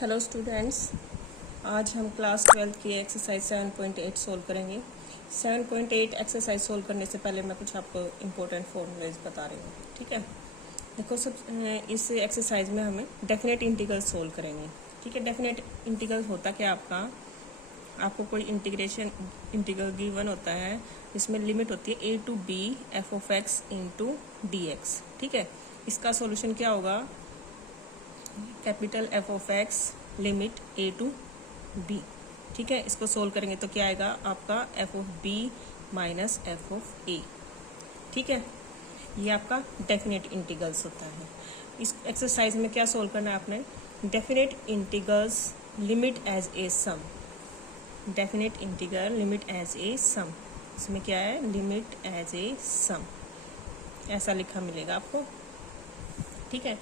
Hello students, आज हम class 12 की एक्सरसाइज 7.8 सोल्व करेंगे। 7.8 एक्सरसाइज सोल्व करने से पहले मैं कुछ आपको इम्पोर्टेंट फॉर्मूलेज बता रही हूँ। ठीक है, देखो इस एक्सरसाइज में हमें डेफिनेट इंटीग्रल सोल्व करेंगे। ठीक है, डेफिनेट इंटीग्रल होता क्या आपको कोई इंटीग्रल गिवन होता है जिसमें लिमिट होती है a to b f of x into D x. ठीक है, इसका सॉल्यूशन क्या होगा? Capital F of x limit a to b। ठीक है, इसको सोल्व करेंगे तो क्या आएगा आपका f of b minus f of a। ठीक है, ये आपका डेफिनेट इंटीग्रल्स होता है। इस एक्सरसाइज में क्या सोल्व करना है आपने? Definite integrals limit as a sum. Definite integral limit as a sum, इसमें क्या है? लिमिट एज ए सम, ऐसा लिखा मिलेगा आपको। ठीक है,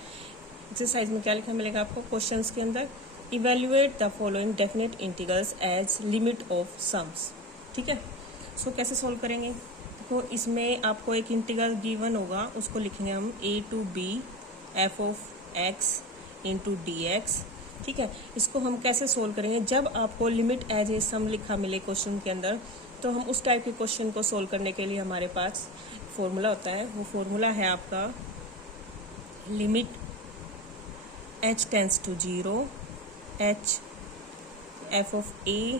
एक्सरसाइज में क्या लिखा मिलेगा आपको? क्वेश्चंस के अंदर evaluate the following definite integrals age limit of sums. ठीक है, सो कैसे सोल्व करेंगे? देखो, इसमें आपको एक इंटीग्रल गिवन होगा, उसको लिखेंगे हम a to b f of x into D x. ठीक है, इसको हम कैसे सोल्व करेंगे? जब आपको लिमिट एज ए सम लिखा मिले क्वेश्चन के अंदर, तो हम उस टाइप के क्वेश्चन को सोल्व करने के लिए हमारे पास फॉर्मूला होता है। वो फॉर्मूला है आपका limit h tends to 0 h f of a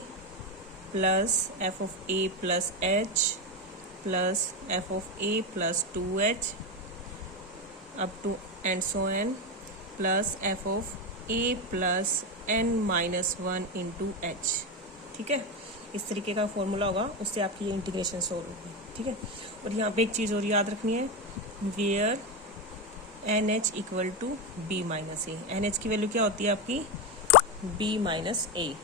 plus f of a plus h plus f of a plus 2h up to and so on plus f of a plus n minus 1 into h। ठीक है, इस तरीके का formula होगा, उससे आपकी ये integration solve होगी। ठीक है, और यहाँ पे एक चीज़ और याद रखनी है, where n h equal to b minus a. N h की वैल्यू क्या होती है आपकी? B minus a.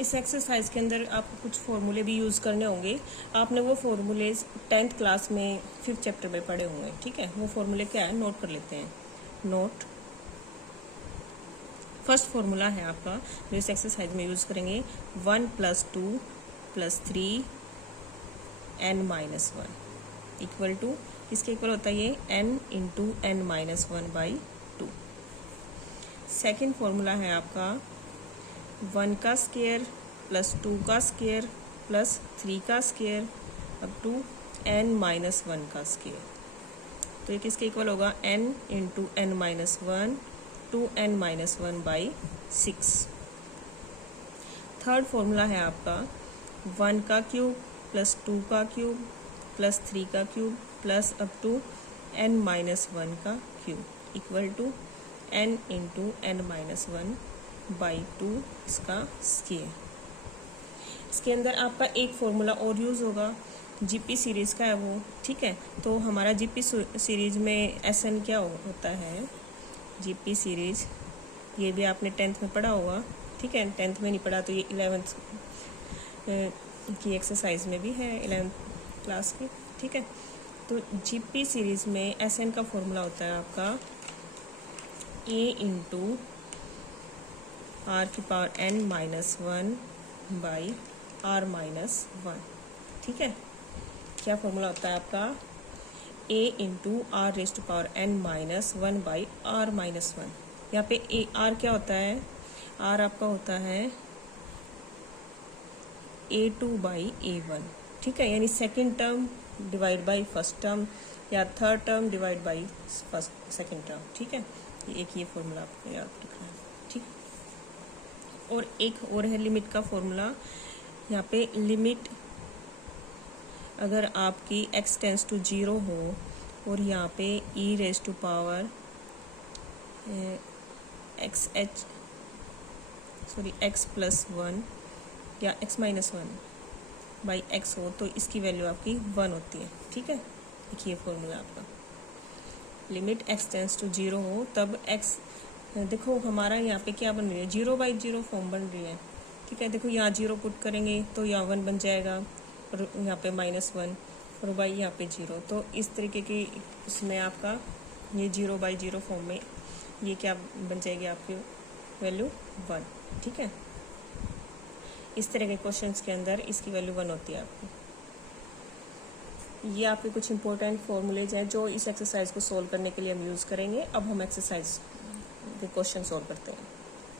इस एक्सरसाइज के अंदर आपको कुछ फॉर्मूले भी यूज़ करने होंगे। आपने वो फॉर्मूले 10th क्लास में 5th चैप्टर में पढ़े होंगे। ठीक है, वो फॉर्मूले क्या है नोट कर लेते हैं। नोट, फर्स्ट फॉर्मूला है आपका जो इस एक्सरसाइज में यूज़ करेंगे, 1 plus 2 plus 3 n minus 1 equal to, इसके इक्वल होता है ये n into n minus 1 by 2। Second formula है आपका 1 का स्क्वायर प्लस 2 का स्क्वायर प्लस 3 का square up to n minus 1 का स्क्वायर। तो ये किसके इक्वल होगा? n into n minus 1 two n minus 1 by 6। Third formula है आपका 1 का क्यूब प्लस 2 का क्यूब प्लस 3 का cube plus up to n minus 1 का cube equal to n into n minus 1 by 2 इसका स्क्वायर। इसके अंदर आपका एक फॉर्मूला और यूज़ होगा, जीपी सीरीज़ का है वो। ठीक है, तो हमारा जीपी सीरीज़ में एसएन क्या होता है? जीपी सीरीज़, ये भी आपने 10th में पढ़ा होगा। ठीक है, 10th में नहीं पढ़ा तो ये 11th की एक्सरसाइज में भी है, 11th क्लास की। ठीक है, तो जीपी सीरीज़ में एसएन का फॉर्मूला होता है आपका a इंटू आर की power n minus 1 by r minus 1। ठीक है, क्या फॉर्मूला होता है आपका? a into r raise to power n minus 1 by r minus 1। यहाँ पे ए आर क्या होता है? आर आपका होता है a2 बाई a1। ठीक है, यानी second term divide by first term या third term divide by first second term. ठीक है, एक ये फॉर्मूला आपको याद रखना है। ठीक, और एक और है लिमिट का फॉर्मूला। यहाँ पे लिमिट अगर आपकी x टेंस टू 0 हो और यहाँ पे e raise to power x plus 1 या x माइनस 1 बाई x हो, तो इसकी वैल्यू आपकी 1 होती है। ठीक है, देखिए फॉर्मूला आपका, लिमिट x टेंस टू 0 हो तब x, देखो हमारा यहाँ पे क्या बन रही है? 0 बाई 0 फॉर्म बन रही है। ठीक है, देखो यहाँ 0 पुट करेंगे तो यहाँ 1 बन जाएगा और यहाँ पे माइनस 1 और बाई यहाँ पे 0। तो इस तरीके की इसमें आपका ये 0 बाई 0 फॉर्म में ये क्या बन जाएगी आपकी वैल्यू? 1। ठीक है, इस तरह के क्वेश्चंस के अंदर इसकी वैल्यू 1 होती है आपकी। ये आपके कुछ इंपॉर्टेंट फॉर्मूलेज हैं जो इस एक्सरसाइज को सोल्व करने के लिए हम यूज़ करेंगे। अब हम एक्सरसाइज क्वेश्चन सॉल्व करते हैं।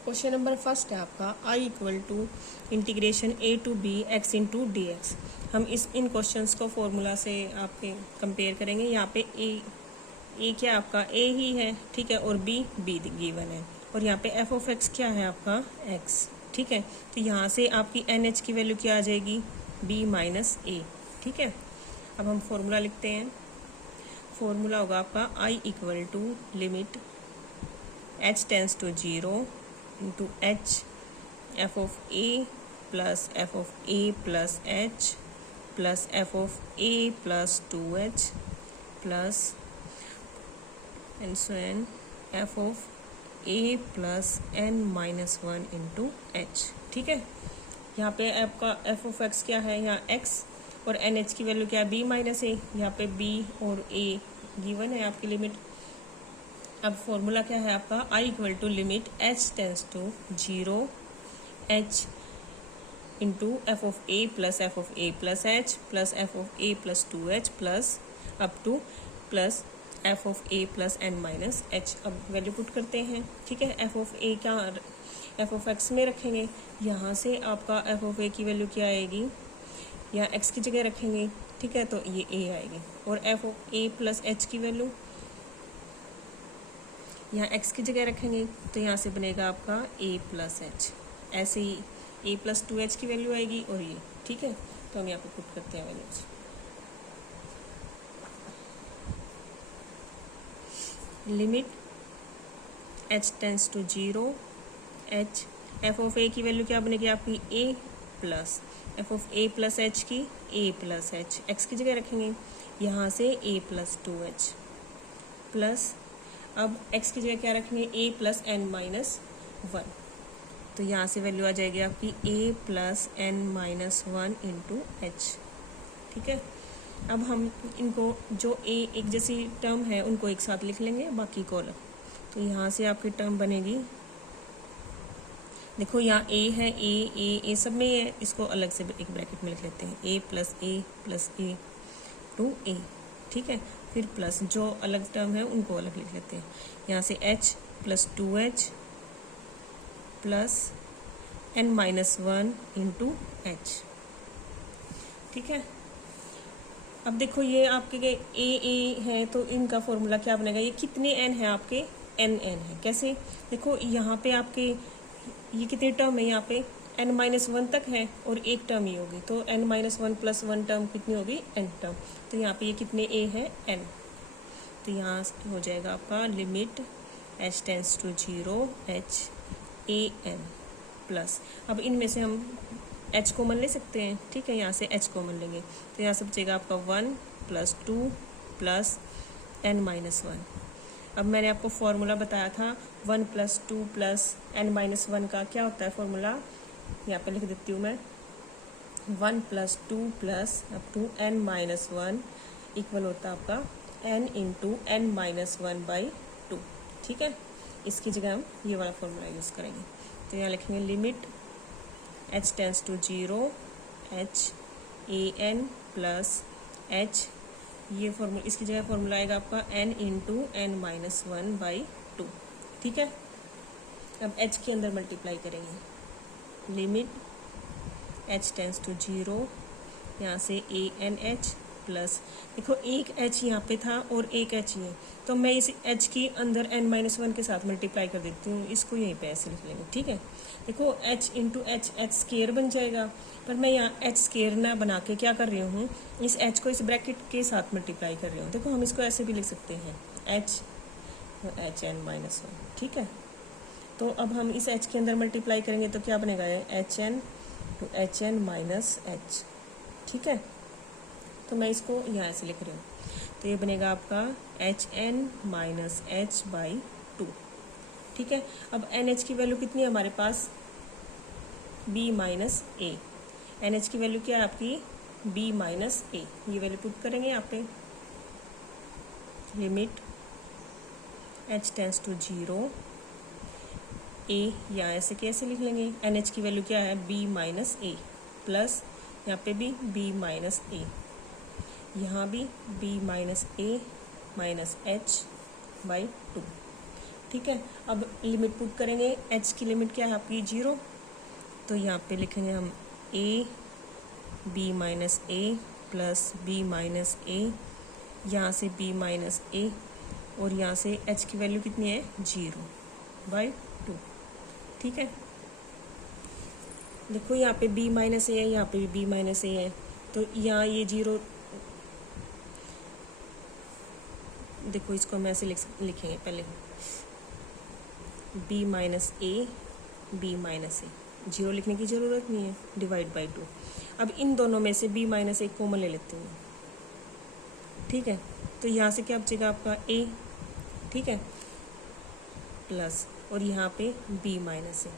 क्वेश्चन नंबर फर्स्ट है आपका I equal to integration A to B X into D X. हम इन क्वेश्चंस को फॉर्मूला से आपके कंपेयर करेंगे। यहाँ पे ए क्या आपका ए ही है, ठीक है, और बी गिवन है, और यहाँ पे एफ ऑफ एक्स क्या है आपका एक्स, ठीक है। तो यहाँ से आपकी एन एच की वैल्यू क्या आ जाएगी, बी माइनस ए, ठीक है। अब हम फॉर्मूला लिखते हैं। फॉर्मूला होगा आपका I equal to limit H tends to 0 into H F of A plus F of A plus H plus F of A plus 2h plus and so on F of A plus N minus 1 into H, ठीक है। यहाँ पे आपका F of x क्या है, यहाँ x, और N h की वैल्यू क्या है, बी माइनस ए। यहाँ पे बी और ए गिवन है आपकी लिमिट। अब फॉर्मूला क्या है आपका I equal to limit H tends to 0 H into F of A plus H plus F of A plus 2h plus up to plus F of A plus N minus H. अब value put करते हैं, ठीक है। F of ए क्या F of x में रखेंगे, यहाँ से आपका एफ ऑफ ए की वैल्यू क्या आएगी, यहाँ एक्स की जगह रखेंगे, ठीक है, तो ये ए आएगी। और F of A plus H की वैल्यू यहाँ एक्स की जगह रखेंगे, तो यहाँ से बनेगा आपका ए प्लस एच। ऐसे ही ए प्लस 2h की वैल्यू आएगी और ये, ठीक है। तो हम यहाँ पे पुट करते हैं values. Limit h tends to 0 h F of A की वैल्यू क्या बनेगी आपकी a plus F of A plus H की a प्लस एच, एक्स की जगह रखेंगे, यहाँ से a प्लस 2h प्लस अब x की जगह क्या रखेंगे, a प्लस एन माइनस 1। तो यहाँ से वैल्यू आ जाएगी आपकी a plus N minus 1 into H, ठीक है। अब हम इनको जो a एक जैसी टर्म है उनको एक साथ लिख लेंगे, बाकी को अलग। तो यहाँ से आपकी टर्म बनेगी, देखो यहाँ a है, a सब में है, इसको अलग से एक ब्रैकेट में लिख लेते हैं, a plus a to a, ठीक है। फिर प्लस जो अलग टर्म है उनको अलग लिख लेते हैं। यहाँ से h plus 2h plus N minus 1 into H, ठीक है। अब देखो ये आपके ए है, तो इनका फॉर्मूला क्या बनेगा, ये कितने एन है आपके, एन है। कैसे, देखो यहाँ पे आपके ये कितने टर्म है, यहाँ पे n माइनस 1 तक है और एक टर्म ही होगी, तो n माइनस 1 प्लस 1 टर्म कितनी होगी, n टर्म। तो यहाँ पे ये कितने a है, n। तो यहाँ हो जाएगा आपका limit h tends to 0 h a n plus, अब इनमें से हम h कॉमन ले सकते हैं, ठीक है। यहाँ से h कॉमन लेंगे, तो यहाँ से बचेगा आपका 1 प्लस 2 प्लस n माइनस 1। अब मैंने आपको फॉर्मूला बताया था 1 प्लस 2 प्लस n माइनस 1 का क्या होता है फॉर्मूला, यहाँ पे लिख देती हूँ मैं, 1 plus 2 plus up to n minus 1 equal होता है आपका n into n minus 1 by 2, ठीक है। इसकी जगह हम ये वाला फॉर्मूला यूज़ करेंगे। तो यहाँ लिखेंगे limit h tends to 0 h a n plus h, ये फॉर्मूला, इसकी जगह फॉर्मूला आएगा आपका n into n minus 1 by 2, ठीक है। अब h के अंदर मल्टीप्लाई करेंगे, लिमिट h टेंस टू 0, यहाँ से a n h प्लस, देखो एक h यहाँ पे था और एक h ये, तो मैं इस h की अंदर n माइनस 1 के साथ मल्टीप्लाई कर देती हूँ, इसको यहीं पे ऐसे लिख लेंगे, ठीक है। देखो h इंटू एच स्केयर बन जाएगा, पर मैं यहाँ h स्केयर ना बना के क्या कर रही हूँ, इस h को इस ब्रैकेट के साथ मल्टीप्लाई कर रही हूँ। देखो हम इसको ऐसे भी लिख सकते हैं, h n माइनस 1, ठीक है। तो अब हम इस h के अंदर मल्टीप्लाई करेंगे तो क्या बनेगा, h n to h n minus h, ठीक है। तो मैं इसको यहाँ ऐसे लिख रही हूँ, तो ये बनेगा आपका h n minus h by 2, ठीक है। अब एन एच की वैल्यू कितनी है हमारे पास, B minus a. N h की वैल्यू क्या है आपकी, बी माइनस ए, ये वैल्यू पुट करेंगे यहाँ पे। लिमिट एच टेंस टू 0 ए, यहाँ ऐसे कैसे लिख लेंगे, एन एच की वैल्यू क्या है, बी माइनस ए प्लस यहाँ पे भी बी माइनस ए, यहाँ भी b minus A minus h by 2 ठीक है। अब लिमिट पुट करेंगे, h की लिमिट क्या है आपकी 0, तो यहाँ पे लिखेंगे हम a b minus A plus B minus A, यहाँ से b माइनस ए, और यहाँ से h की वैल्यू कितनी है 0/2। ठीक है, देखो यहाँ पे b माइनस ए है, यहाँ पे भी b माइनस ए है, तो यहाँ ये 0, देखो इसको हम ऐसे लिखेंगे पहले, b minus A B minus A, 0 लिखने की ज़रूरत नहीं है, /2। अब इन दोनों में से b माइनस ए कॉमन ले लेते हैं। ठीक है, तो यहाँ से क्या बचेगा आपका a, ठीक है, प्लस, और यहाँ पे b माइनस ए।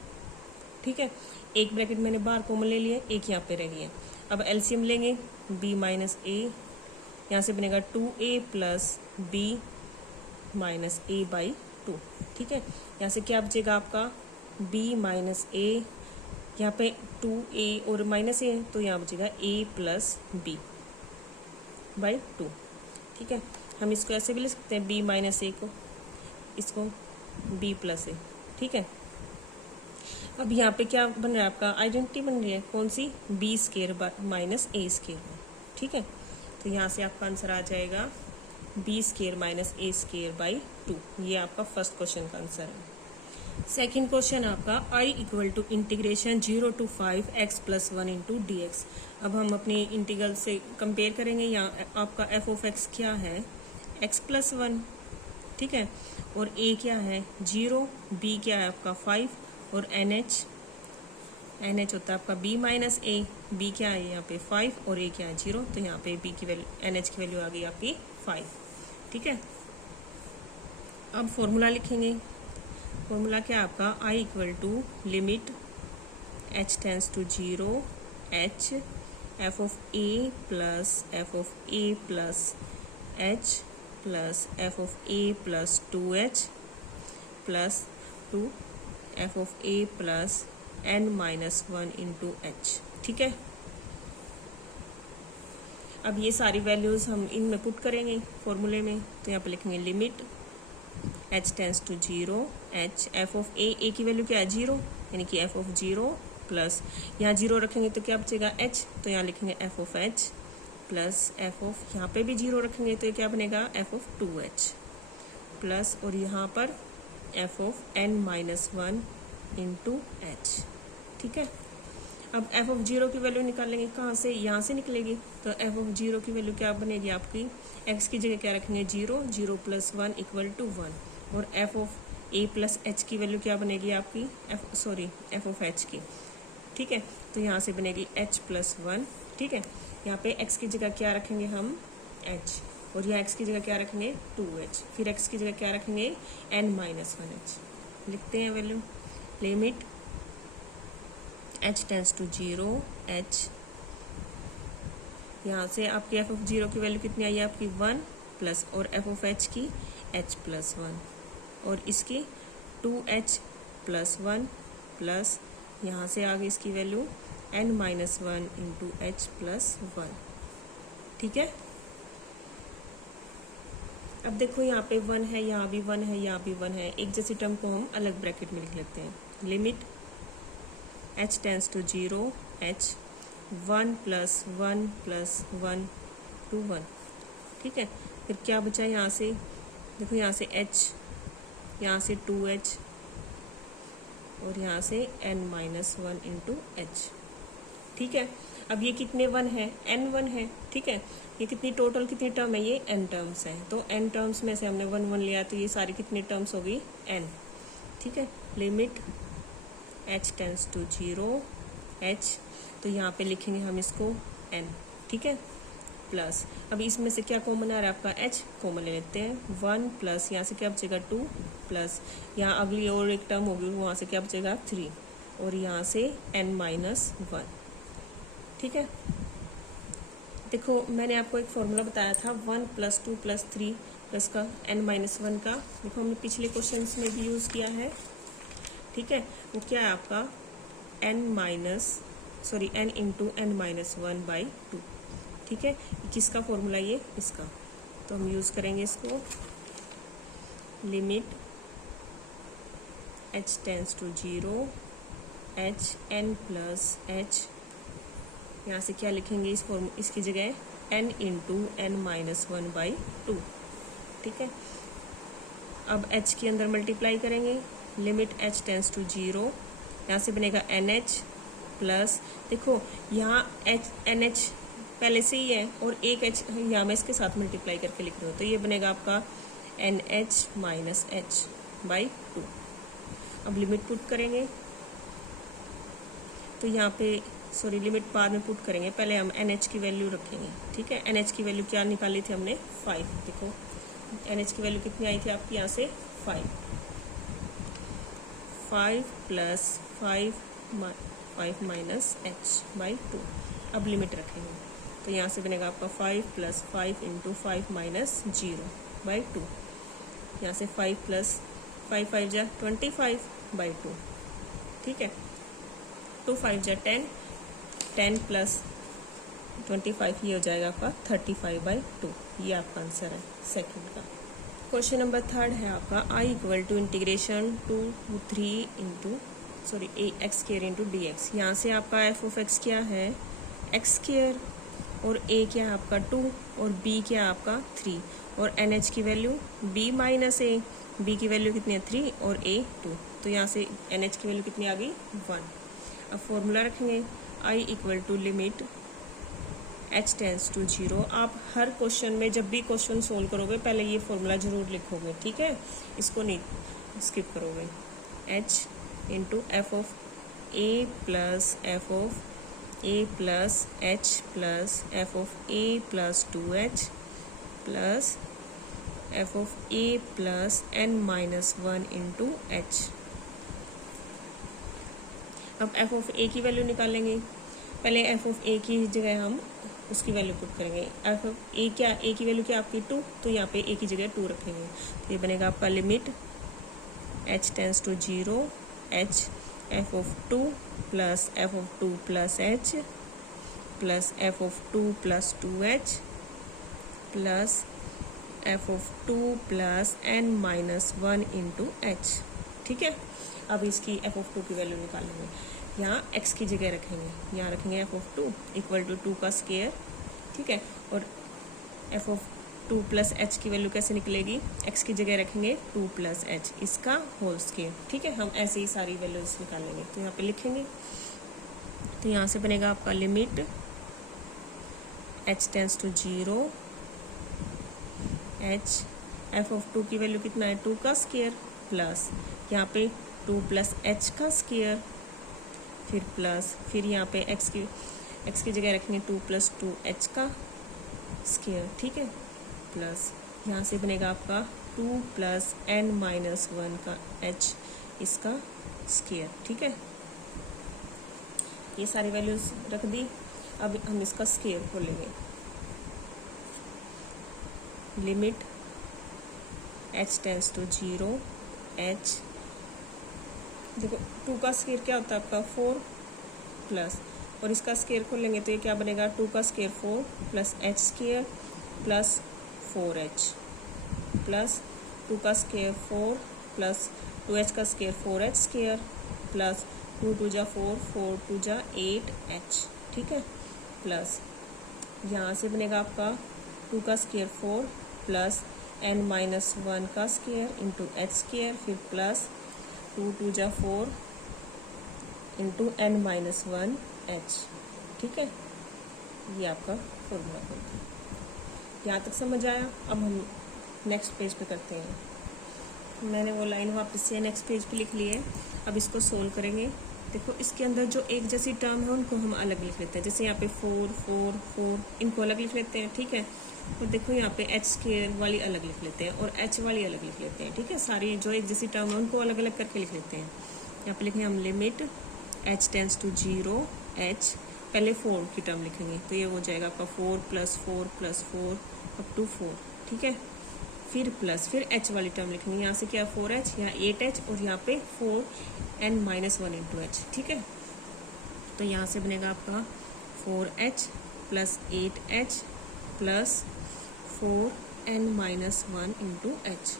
ठीक है, एक ब्रैकेट मैंने बाहर कॉमन ले लिया, एक यहाँ पे रह गया। अब एलसीएम लेंगे, b माइनस ए, यहाँ से बनेगा 2a plus b minus a/2। ठीक है, यहाँ से क्या बचेगा आपका b माइनस ए, यहाँ पे 2a और माइनस ए है, तो यहाँ बचेगा a प्लस b/2। ठीक है, हम इसको ऐसे भी लिख सकते हैं, b माइनस ए को, इसको b प्लस ए। ठीक है, अब यहाँ पे क्या बन रहा है आपका, आइडेंटिटी बन रही है, कौन सी, b square minus a square. ठीक है, तो यहाँ से आपका आंसर आ जाएगा b स्क्वायर माइनस a स्क्वायर/2। ये आपका फर्स्ट क्वेश्चन का आंसर है। सेकंड क्वेश्चन आपका I equal to integration 0 to 5x + 1 into dx। अब हम अपनी इंटीग्रल से कंपेयर करेंगे। यहाँ आपका f ऑफ x क्या है, x + 1। ठीक है, और a क्या है 0, b क्या है आपका 5, और NH होता है आपका b माइनस ए, b क्या है यहाँ पे 5 और a क्या है 0, तो यहाँ पे b की वैल्यू, NH की वैल्यू आ गई आपकी 5। ठीक है, अब फॉर्मूला लिखेंगे। फॉर्मूला क्या है आपका, I equal to limit h tends to 0 h f of a plus f of a plus h plus f of a plus 2h plus 2 f of a plus n-1 into h। ठीक है, अब ये सारी values हम इनमें put करेंगे फॉर्मूले में, तो यहाँ पे लिखेंगे limit h tends to 0 h f of a की वैल्यू क्या है 0, यानी कि f ऑफ 0 प्लस, यहाँ 0 रखेंगे तो क्या बचेगा h, तो यहाँ लिखेंगे f of h plus f of, यहाँ पे भी 0 रखेंगे तो ये क्या बनेगा f ऑफ 2h प्लस, और यहाँ पर f of n-1 into h। ठीक है, अब f ऑफ 0 की वैल्यू निकालेंगे, कहाँ से, यहाँ से निकलेगी, तो f ऑफ 0 की वैल्यू क्या बनेगी आपकी, x की जगह क्या रखेंगे 0, 0 + 1 = 1, और f of a plus h की वैल्यू क्या बनेगी आपकी, f ऑफ h की। ठीक है, तो यहाँ से बनेगी h + 1। ठीक है, यहाँ पे x की जगह क्या रखेंगे हम h, और यहाँ x की जगह क्या रखेंगे 2h, फिर x की जगह क्या रखेंगे n-1h। लिखते हैं value, limit h tends to 0 h, यहाँ से आपकी f ऑफ 0 की वैल्यू कितनी आई है आपकी 1 प्लस, और f ऑफ h की h + 1, और इसकी 2h + 1 प्लस, यहाँ से आगे इसकी वैल्यू n-1 इंटू h + 1। ठीक है, अब देखो यहाँ पे 1 है, यहाँ भी 1 है, यहाँ भी 1 है, एक जैसी टर्म को हम अलग ब्रैकेट में लिख लेते हैं। Limit h tends to 0 h 1 + 1 + 1 to 1। ठीक है, फिर क्या बचा यहाँ से, देखो यहाँ से h, यहाँ से 2h, और यहाँ से n-1 इंटू h। ठीक है, अब ये कितने 1 है, n1 है। ठीक है, ये कितनी टोटल कितनी टर्म है, ये n टर्म्स हैं, तो n टर्म्स में से हमने 1 लिया, तो ये सारी कितनी टर्म्स हो गई n। ठीक है, limit h tends to 0 h, तो यहाँ पे लिखेंगे हम इसको n। ठीक है, प्लस, अब इसमें से क्या कॉमन आ रहा है आपका h, कॉमन ले लेते हैं, 1 प्लस, यहाँ से क्या बचेगा 2 प्लस, यहाँ अगली और एक टर्म होगी, वहाँ से क्या बचेगा 3, और यहाँ से n-1। ठीक है, देखो मैंने आपको एक फॉर्मूला बताया था 1 + 2 + 3 प्लस का n-1 का, देखो हमने पिछले क्वेश्चंस में भी यूज़ किया है। ठीक है, वो क्या है आपका n इंटू n-1/2। ठीक है, किसका फॉर्मूला, ये इसका, तो हम यूज़ करेंगे इसको। Limit H tends to 0 h n plus h, यहाँ से क्या लिखेंगे इस फॉर्म, इसकी जगह n इंटू एन माइनस 1/2, ठीक है। अब h के अंदर मल्टीप्लाई करेंगे, लिमिट h टेंस टू 0, यहाँ से बनेगा NH प्लस, देखो यहाँ NH पहले से ही है और एक h यहाँ मैं इसके साथ मल्टीप्लाई करके लिख रही हूँ, तो ये बनेगा आपका NH माइनस h/2। अब लिमिट पुट करेंगे, तो यहाँ पे सॉरी लिमिट बाद में पुट करेंगे, पहले हम NH की वैल्यू रखेंगे, ठीक है। NH की वैल्यू क्या निकाली थी हमने 5, देखो NH की वैल्यू कितनी आई थी आपकी यहाँ से 5 प्लस 5 माइनस h/2। अब लिमिट रखेंगे, तो यहाँ से बनेगा आपका 5 प्लस 5 इंटू 5 माइनस 0/2, यहाँ से 5 प्लस 5 जा 25/2, ठीक है। 2 5 जा 10, 10 प्लस 25 ये हो जाएगा आपका 35/2। ये आपका आंसर है सेकंड का। क्वेश्चन नंबर 3 है आपका i equal to integration 2 to 3 into x square into D x. यहाँ से आपका f ऑफ x क्या है x स्क्वायर, और a क्या है आपका 2, और b क्या है आपका 3, और NH की value b minus a, b की वैल्यू कितनी है 3 और a 2, तो यहाँ से NH की वैल्यू कितनी आ गई 1। अब फॉर्मूला रखेंगे i equal to limit h tends to 0। आप हर क्वेश्चन में जब भी क्वेश्चन सोल्व करोगे पहले ये फॉर्मूला जरूर लिखोगे, ठीक है, इसको नहीं स्किप करोगे। h into F of a plus F of a plus h plus F of a plus 2h plus F of a plus n minus 1 into h। अब एफ ऑफ ए की value निकालेंगे, पहले F of A की जगह हम उसकी value put करेंगे। F of ए क्या, ए की वैल्यू क्या आपकी 2, तो यहाँ पे ए की जगह 2 रखेंगे, तो ये बनेगा आपका limit h tends to 0 h F of 2 plus F of 2 plus h plus F of 2 plus 2h plus F of 2 plus n minus 1 into h, ठीक है। अब इसकी एफ ऑफ 2 की वैल्यू निकालेंगे, यहाँ x की जगह रखेंगे, यहाँ रखेंगे एफ ऑफ 2 इक्वल टू 2 का स्क्वायर, ठीक है, और एफ ऑफ 2 प्लस h की वैल्यू कैसे निकलेगी, x की जगह रखेंगे 2 प्लस h, इसका होल स्क्वायर, ठीक है। हम ऐसे ही सारी वैल्यूज निकालेंगे, तो यहाँ पे लिखेंगे, तो यहाँ से बनेगा आपका limit h tends to 0 h F of 2 की वैल्यू कितना है 2 का स्क्वायर प्लस यहाँ पे 2 प्लस h का स्क्वायर, फिर प्लस, फिर यहाँ पे x की जगह रखेंगे 2 प्लस 2h का स्क्वायर, ठीक है, प्लस यहाँ से बनेगा आपका 2 प्लस n माइनस 1 का h, इसका स्क्वायर, ठीक है। ये सारी वैल्यूज रख दी, अब हम इसका स्क्वायर खोलेंगे, limit h tends to 0 h, देखो 2 का स्क्वायर क्या होता है आपका 4 प्लस, और इसका स्क्वायर खोलेंगे तो ये क्या बनेगा 2 का square 4 plus h square plus 4h plus 2 का स्क्वायर 4 प्लस 2h का स्क्वायर 4h स्क्वायर प्लस 2 2 जा 4 4 2 जा 8h, ठीक है, प्लस यहाँ से बनेगा आपका 2 का स्क्वायर 4 प्लस n माइनस 1 का स्क्वायर इंटू h स्क्वायर, फिर प्लस 2 2 जा 4 इंटू n माइनस 1h, ठीक है। ये आपका फॉर्मूला होगा। यहाँ तक समझ आया। अब हम नेक्स्ट पेज पे करते हैं। मैंने वो लाइन वापस से नेक्स्ट पेज पे लिख ली है। अब इसको सोल्व करेंगे। देखो इसके अंदर जो एक जैसी टर्म है उनको हम अलग लिख लेते हैं। जैसे यहाँ पे 4 4 4 इनको अलग लिख लेते हैं, ठीक है। और देखो यहाँ पे h स्क्वायर वाली अलग लिख लेते हैं और h वाली अलग लिख लेते हैं, ठीक है। सारी जो एक जैसी टर्म है उनको अलग अलग करके लिख लेते हैं। यहाँ पे लिखेंगे हम limit h tends to 0 h, पहले 4 की टर्म लिखेंगे तो ये हो जाएगा आपका 4 प्लस 4 प्लस 4 अप टू 4, ठीक है। फिर प्लस, फिर h वाली टर्म लिखेंगे। यहाँ से क्या 4h, यहाँ 8h और यहाँ पे 4n माइनस 1 इंटू h, ठीक है। तो यहाँ से बनेगा आपका 4h plus 8h plus 4n minus 1 into h,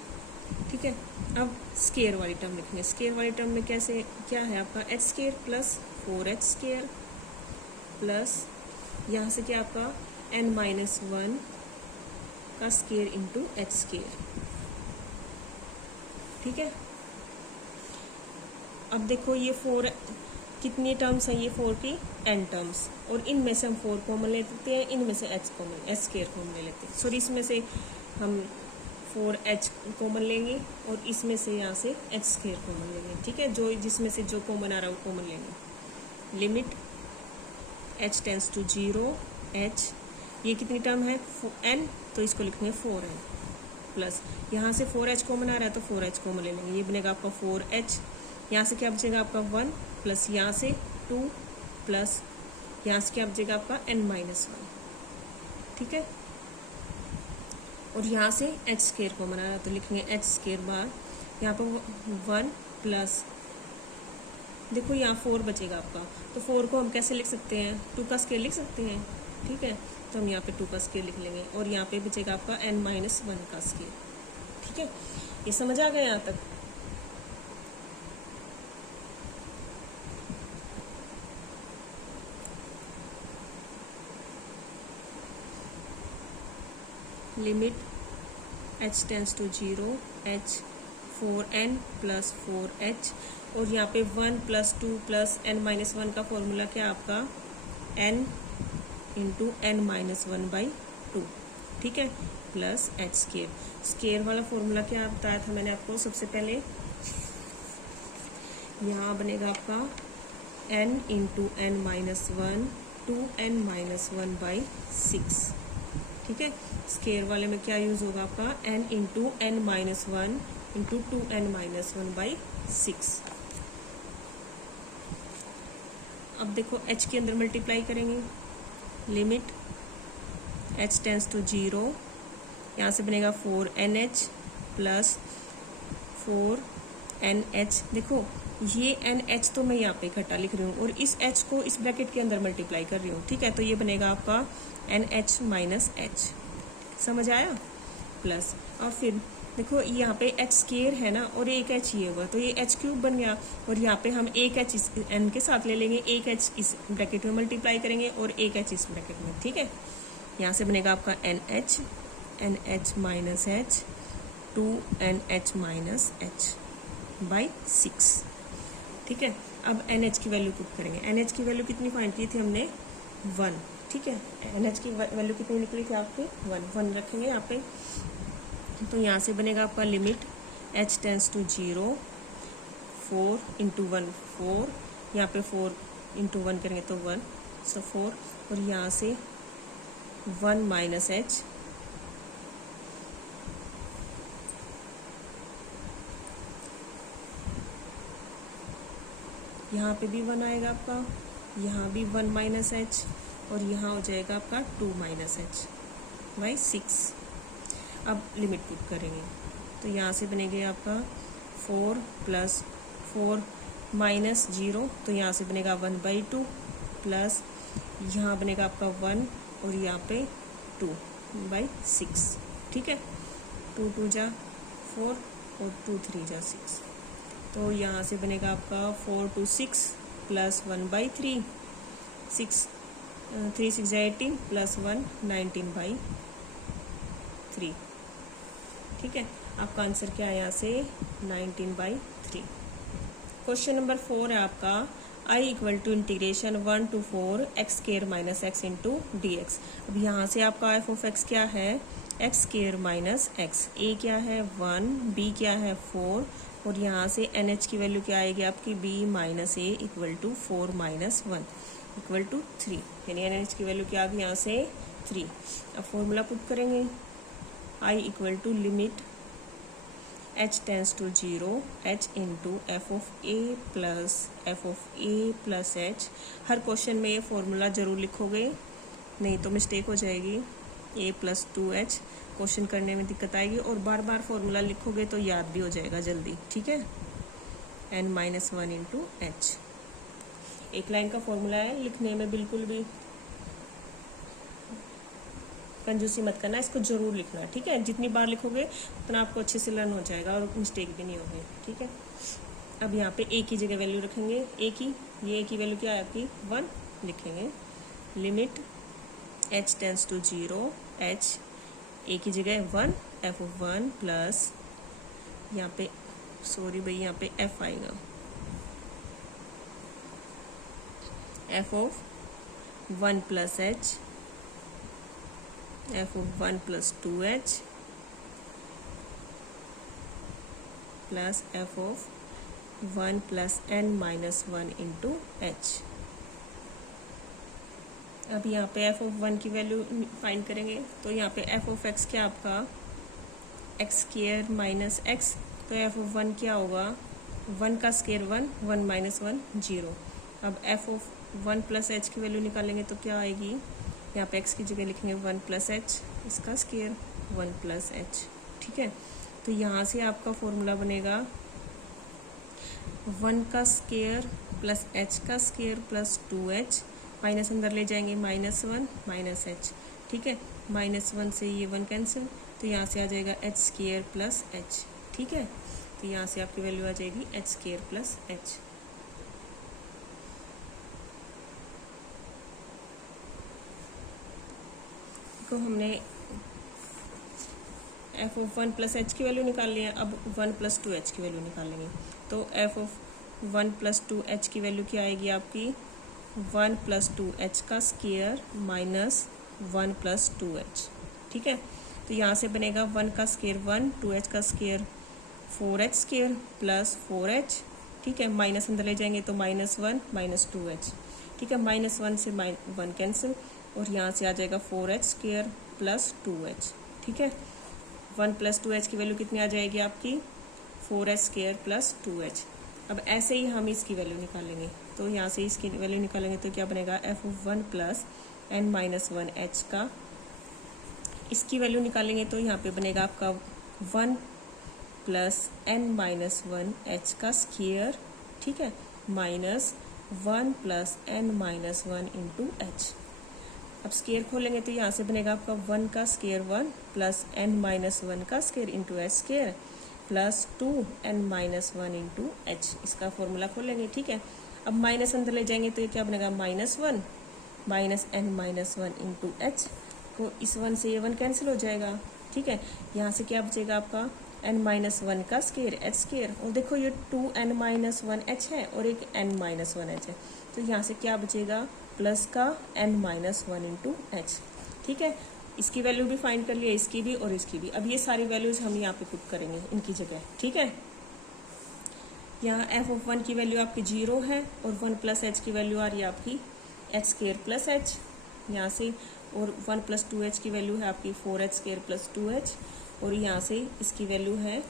ठीक है, अब स्केयर वाली टर्म लिखेंगे। स्केयर वाली टर्म में कैसे क्या है आपका H square plus 4h square plus यहाँ से क्या आपका n-1 का स्केयर इंटू एच स्केयर। ठीक है, अब देखो ये 4 कितनी टर्म्स हैं, ये 4 की n टर्म्स, और इनमें से हम 4 कॉमन ले लेते हैं, इनमें से h common, h square common ले लेते हैं। सॉरी, इसमें से हम 4h कॉमन लेंगे और इसमें से यहाँ से h स्केयर कॉमन लेंगे। ठीक है, जो जिसमें से जो कॉमन आ रहा है वो कॉमन लेंगे। Limit h tends to 0 h, ये कितनी टर्म है n, तो इसको लिखेंगे 4n प्लस यहाँ से 4h कॉमन आ रहा है तो 4h कॉमन ले लेंगे, ये बनेगा आपका 4h। यहाँ से क्या बचेगा आपका 1 प्लस यहाँ से 2 प्लस यहाँ से क्या बचेगा आपका n-1। ठीक है, और यहाँ से h स्केयर कॉमन आ रहा है तो लिखेंगे h स्केयर बार यहाँ पर 1 प्लस, देखो यहाँ 4 बचेगा आपका, तो 4 को हम कैसे लिख सकते हैं, 2 का स्केयर लिख सकते हैं। ठीक है, तो हम यहाँ पे 2 का स्केयर लिख लेंगे और यहाँ पे बचेगा आपका n-1 का स्केयर। ठीक है, ये समझ आ गया यहाँ तक। Limit h tends to 0 h 4n plus 4h, और यहाँ पे 1 प्लस 2 प्लस n-1 का फॉर्मूला क्या आपका n इंटू n-1/2। ठीक है, प्लस h स्केयर। स्केयर वाला फॉर्मूला क्या बताया था मैंने आपको सबसे पहले, यहाँ बनेगा आपका n इंटू n-1 2n-1/6। ठीक है, स्केयर वाले में क्या यूज होगा आपका n into n-1 into 2n-1/6। अब देखो h के अंदर मल्टीप्लाई करेंगे। लिमिट h टेंस टू 0, यहाँ से बनेगा 4nh प्लस 4nh। देखो ये NH तो मैं यहाँ पे इकट्ठा लिख रही हूँ और इस h को इस ब्रैकेट के अंदर मल्टीप्लाई कर रही हूँ। ठीक है, तो ये बनेगा आपका NH माइनस h। समझ आया? प्लस, और फिर देखो यहाँ पे h स्केयर है ना, और एक h ये होगा तो ये h क्यूब बन गया, और यहाँ पे हम एक h इस n के साथ ले लेंगे, एक h इस ब्रैकेट में मल्टीप्लाई करेंगे और एक h इस ब्रैकेट में। ठीक है, यहाँ से बनेगा आपका NH minus h 2NH minus h by 6। ठीक है, अब NH की वैल्यू पुट करेंगे। NH की वैल्यू कितनी फाइंड की थी हमने 1। ठीक है, NH की वैल्यू कितनी निकली थी आपकी 1 रखेंगे यहाँ पे। तो यहाँ से बनेगा आपका limit h tends to 0 4 into 1 4, यहाँ पे 4 इंटू 1 करेंगे तो 1 सो 4, और यहाँ से 1 माइनस h यहाँ पे भी 1 आएगा आपका, यहाँ भी 1 माइनस h, और यहाँ हो जाएगा आपका 2 माइनस h बाई 6। अब लिमिट पुट करेंगे तो यहाँ से बनेगा आपका 4 प्लस 4 माइनस 0, तो यहाँ से बनेगा 1/2 प्लस यहाँ बनेगा आपका 1 और यहाँ पे 2/6। ठीक है, 2 2 जा 4 और 2 3 जा 6, तो यहाँ से बनेगा आपका 4 2 6 प्लस 1/3 6 3 6 18 प्लस 1 19/3। ठीक है, आपका आंसर क्या है यहाँ से 19/3। क्वेश्चन नंबर 4 है आपका I equal to integration 1 to 4 x square minus x into D x. अब यहाँ से आपका f ऑफ x क्या है x square minus x, a क्या है 1, b क्या है 4, और यहाँ से NH की वैल्यू क्या आएगी आपकी b minus a equal to 4 minus 1 equal to 3, यानी NH की वैल्यू क्या आ गई यहाँ से 3। अब फॉर्मूला पुट करेंगे I equal to limit h tends to 0 h into F of a plus h। हर क्वेश्चन में ये फॉर्मूला जरूर लिखोगे, नहीं तो मिस्टेक हो जाएगी। a प्लस 2h क्वेश्चन करने में दिक्कत आएगी, और बार बार फॉर्मूला लिखोगे तो याद भी हो जाएगा जल्दी। ठीक है, n-1 इंटू h एक लाइन का फॉर्मूला है, लिखने में बिल्कुल भी कंजूसी मत करना, इसको जरूर लिखना, ठीक है। जितनी बार लिखोगे उतना आपको अच्छे से लर्न हो जाएगा और मिस्टेक भी नहीं होगी, ठीक है। अब यहाँ पे ए की जगह वैल्यू रखेंगे, ये ए की वैल्यू क्या है आपकी 1 लिखेंगे। Limit h tends to 0 h a की जगह 1 f(1) प्लस यहाँ पे सॉरी भाई यहाँ पे f आएगा f(1) plus h f(1) plus 2h plus f(1) plus n minus 1 into h। अब यहाँ पे f(1) की वैल्यू फाइंड करेंगे तो यहाँ पे f(x) क्या आपका x² माइनस x, तो f(1) क्या होगा 1 का स्केयर 1, 1 माइनस 1 0। अब f(1) प्लस h की वैल्यू निकालेंगे तो क्या आएगी, यहाँ पे x की जगह लिखेंगे 1 प्लस h, इसका स्केयर 1 प्लस h, ठीक है। तो यहाँ से आपका फॉर्मूला बनेगा 1 का स्केयर प्लस h का स्केयर प्लस 2h, माइनस अंदर ले जाएंगे -1 माइनस h, ठीक है। -1 से ये 1 कैंसिल, तो यहाँ से आ जाएगा h² प्लस h, ठीक है। तो यहाँ से आपकी वैल्यू आ जाएगी h² प्लस h। तो हमने f(1) प्लस h की वैल्यू निकाल लिया, अब 1 प्लस 2h की वैल्यू निकालेंगे। तो f(1) प्लस 2h की वैल्यू क्या आएगी आपकी 1 प्लस 2h का स्केयर माइनस 1 प्लस 2h, ठीक है। तो यहाँ से बनेगा 1 का स्केयर 1, 2h का square 4h square plus 4h, ठीक है। माइनस अंदर ले जाएंगे तो -1 माइनस 2h, ठीक है। -1 से 1 कैंसिल और यहाँ से आ जाएगा 4h स्केयर प्लस 2h, ठीक है। 1 प्लस 2h की वैल्यू कितनी आ जाएगी आपकी 4h स्केयर प्लस 2h। अब ऐसे ही हम इसकी वैल्यू निकालेंगे, तो यहाँ से इसकी वैल्यू निकालेंगे तो क्या बनेगा f(1) plus n minus 1h का, इसकी वैल्यू निकालेंगे तो यहाँ पे बनेगा आपका 1 प्लस n माइनस 1h का स्केयर, ठीक है, minus 1 plus n minus 1 into h। अब स्केयर खोलेंगे तो यहाँ से बनेगा आपका 1 का स्केयर 1 प्लस n माइनस 1 का square into h square plus 2n minus 1 into h, इसका फॉर्मूला खोलेंगे, ठीक है। अब माइनस अंदर ले जाएंगे तो ये क्या बनेगा -1 minus n minus 1 into h, को इस 1 से ये 1 कैंसिल हो जाएगा, ठीक है। यहाँ से क्या बचेगा आपका n माइनस 1 का स्केयर h स्केयर, और देखो ये 2n माइनस 1h है और एक n माइनस 1h है, तो यहाँ से क्या बचेगा प्लस का n माइनस 1 इंटू h, ठीक है। इसकी वैल्यू भी फाइंड कर लिया, इसकी भी और इसकी भी। अब ये सारी वैल्यूज हम यहाँ पे पुट करेंगे इनकी जगह, ठीक है। यहाँ f(1) की वैल्यू आपकी 0 है और 1 प्लस h की वैल्यू आ रही है आपकी h² प्लस h यहाँ से, और 1 प्लस 2h की वैल्यू है आपकी 4h² प्लस 2h, और यहाँ से इसकी वैल्यू है